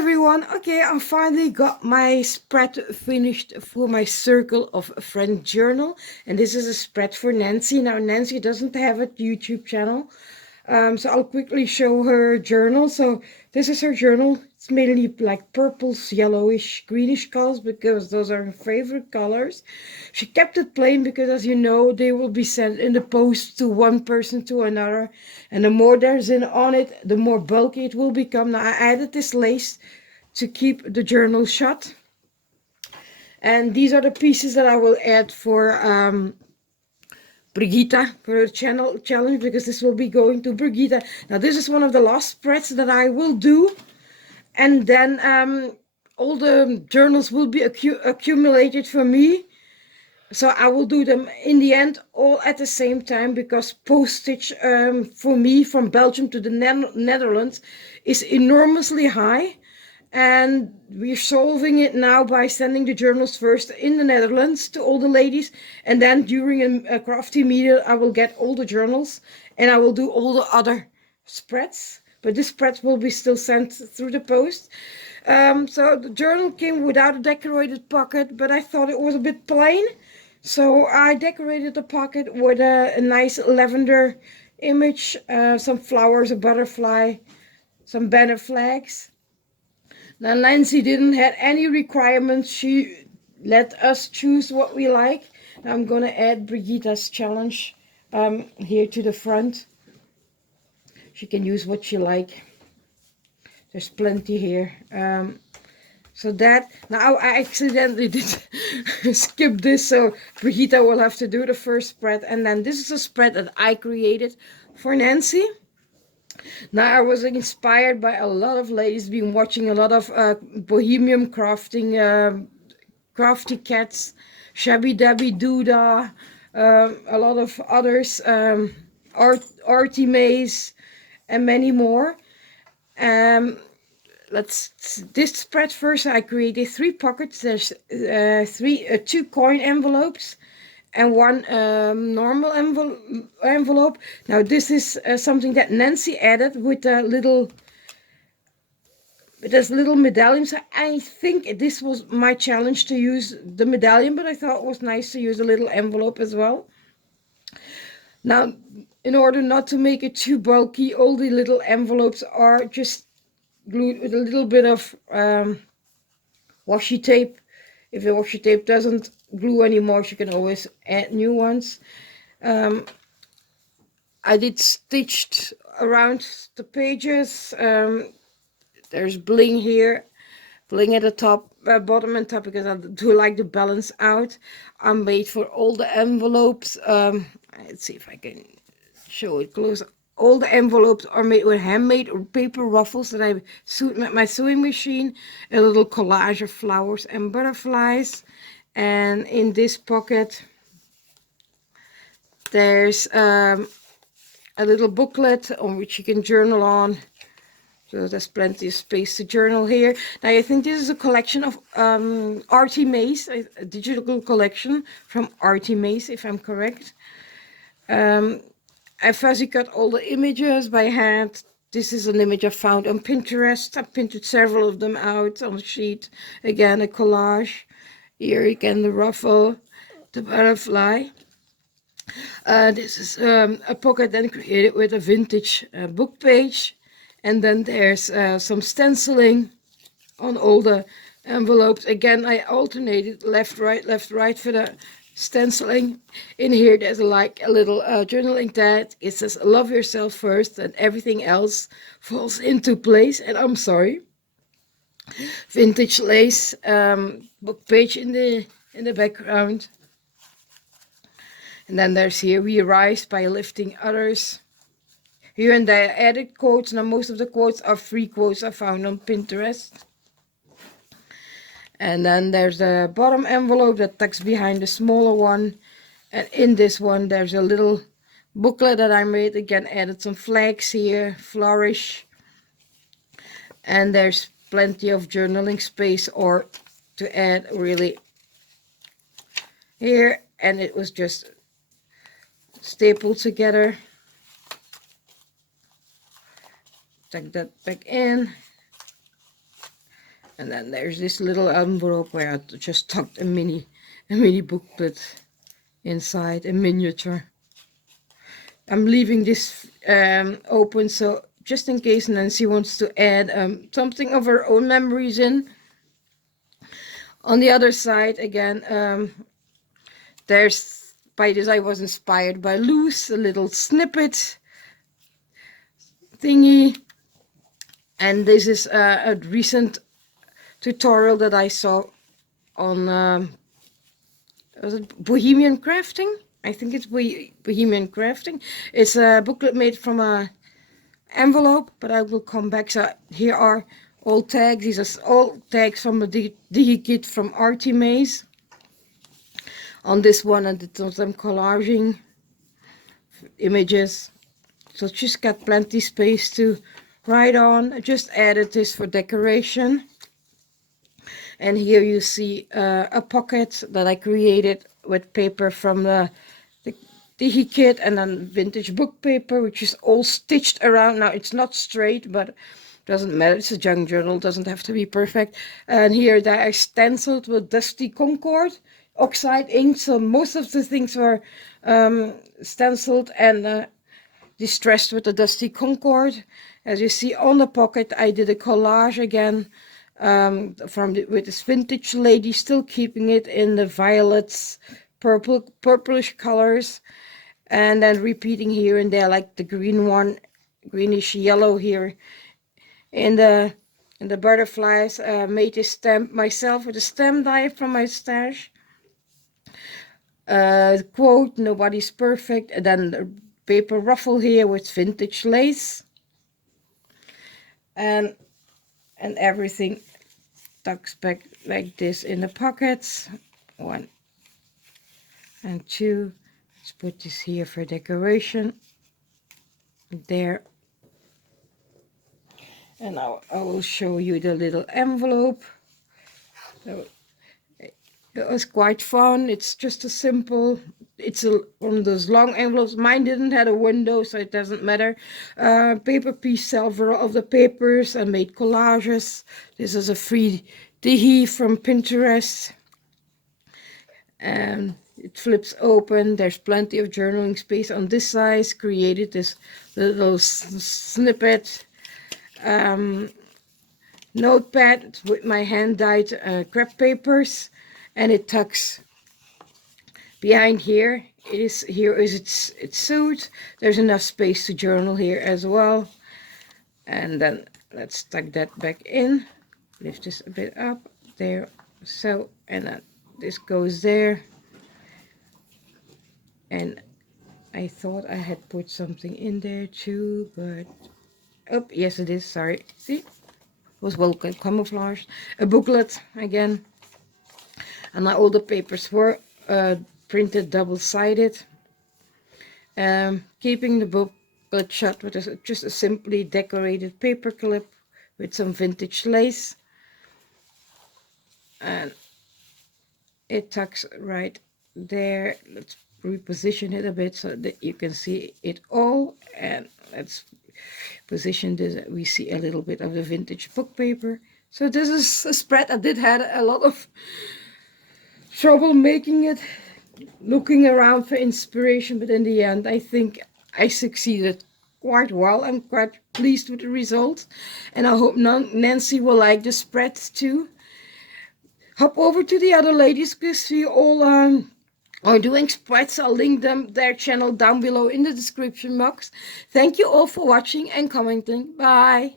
everyone. Okay, I finally got my spread finished for my Circle of Friend journal. And this is a spread for Nancy. Now, Nancy doesn't have a YouTube channel. So I'll quickly show her journal. So this is her journal. It's mainly like purples, yellowish, greenish colors because those are her favorite colors. She kept it plain because, as you know, they will be sent in the post to one person to another. And the more there's in on it, the more bulky it will become. Now I added this lace to keep the journal shut. And these are the pieces that I will add for Brigitta for the channel challenge, because this will be going to Brigitta. Now this is one of the last spreads that I will do, and then all the journals will be accumulated for me. So I will do them in the end all at the same time, because postage for me from Belgium to the Netherlands is enormously high. And we're solving it now by sending the journals first in the Netherlands to all the ladies. And then during a crafty meeting, I will get all the journals and I will do all the other spreads. But this spread will be still sent through the post. So the journal came without a decorated pocket, but I thought it was a bit plain. So I decorated the pocket with a nice lavender image, some flowers, a butterfly, some banner flags. Now Nancy didn't have any requirements. She let us choose what we like. Now I'm gonna add Brigitta's challenge here to the front. She can use what she like. There's plenty here. So that, now I accidentally did skip this, so Brigitta will have to do the first spread. And then this is a spread that I created for Nancy. Now I was inspired by a lot of ladies, been watching a lot of bohemian crafting, crafty cats, shabby dabby doodah, a lot of others, arty maze, and many more. This spread first. I created 3 pockets. There's two coin envelopes and one normal envelope. Now this is something that Nancy added with a little, with this little medallion. So I think this was my challenge to use the medallion, but I thought it was nice to use a little envelope as well. Now, in order not to make it too bulky, all the little envelopes are just glued with a little bit of washi tape. If the washi tape doesn't glue anymore, you can always add new ones. I did stitched around the pages. There's bling here, bling at the top, bottom and top, because I do like to balance out. I made for all the envelopes. Let's see if I can show it close. All the envelopes are made with handmade paper ruffles that I sewed with my sewing machine. A little collage of flowers and butterflies. And in this pocket, there's a little booklet on which you can journal on. So there's plenty of space to journal here. Now I think this is a collection of Arty Maze, a digital collection from Arty Maze, if I'm correct. I fuzzy cut all the images by hand. This is an image I found on Pinterest. I printed several of them out on a sheet. Again, a collage. Here again, the ruffle, the butterfly. This is a pocket then created with a vintage book page. And then there's some stenciling on all the envelopes. Again, I alternated left, right for the stenciling. In here there's like a little journaling tag. It says love yourself first and everything else falls into place. And I'm sorry, vintage lace book page in the background. And then there's here, we rise by lifting others. Here and there added quotes. Now most of the quotes are free quotes I found on Pinterest. And then there's the bottom envelope that tucks behind the smaller one. And in this one, there's a little booklet that I made. Again, added some flags here, flourish. And there's plenty of journaling space or to add really here. And it was just stapled together. Tuck that back in. And then there's this little envelope where I just tucked a mini booklet inside, a miniature. I'm leaving this open so just in case Nancy wants to add something of her own memories in. On the other side again, there's, by this I was inspired by Loose, a little snippet thingy. And this is a recent tutorial that I saw on, was it Bohemian Crafting? I think it's Bohemian Crafting. It's a booklet made from a envelope, but I will come back. So here are all tags. These are all tags from a Digi kit from Artie Maze. On this one, I did some collaging images. So just got plenty space to write on. I just added this for decoration. And here you see a pocket that I created with paper from the Digi kit, and then vintage book paper, which is all stitched around. Now it's not straight, but doesn't matter. It's a junk journal, doesn't have to be perfect. And here that I stenciled with Dusty Concord oxide ink. So most of the things were stenciled and distressed with the Dusty Concord. As you see on the pocket, I did a collage again with this vintage lady, still keeping it in the violets, purplish colors, and then repeating here and there, like the green one, greenish yellow here in the butterflies. Made this stamp myself with a stamp die from my stash. Quote, nobody's perfect. And then the paper ruffle here with vintage lace, and everything tucks back like this in the pockets. 1 and 2. Let's put this here for decoration. There. And now I will show you the little envelope. So it was quite fun. It's just a simple, it's one of those long envelopes. Mine didn't have a window, so it doesn't matter. Paper piece several of the papers and made collages. This is a free Digi from Pinterest. And it flips open. There's plenty of journaling space on this size. Created this little snippet notepad with my hand-dyed crepe papers, and it tucks behind here. Here is its suit. There's enough space to journal here as well. And then let's tuck that back in. Lift this a bit up there, so, and then this goes there. And I thought I had put something in there too, but oh yes it is, sorry. See, it was well camouflaged. A booklet again, and now all the papers were printed double-sided. Keeping the booklet shut with just a simply decorated paper clip with some vintage lace, and it tucks right there. Let's reposition it a bit so that you can see it all, and let's position this. We see a little bit of the vintage book paper. So this is a spread. I did had a lot of trouble making it, looking around for inspiration, but in the end I think I succeeded quite well. I'm quite pleased with the result, and I hope Nancy will like the spread too. Hop over to the other ladies because we all are doing spreads. I'll link their channel down below in the description box. Thank you all for watching and commenting. Bye.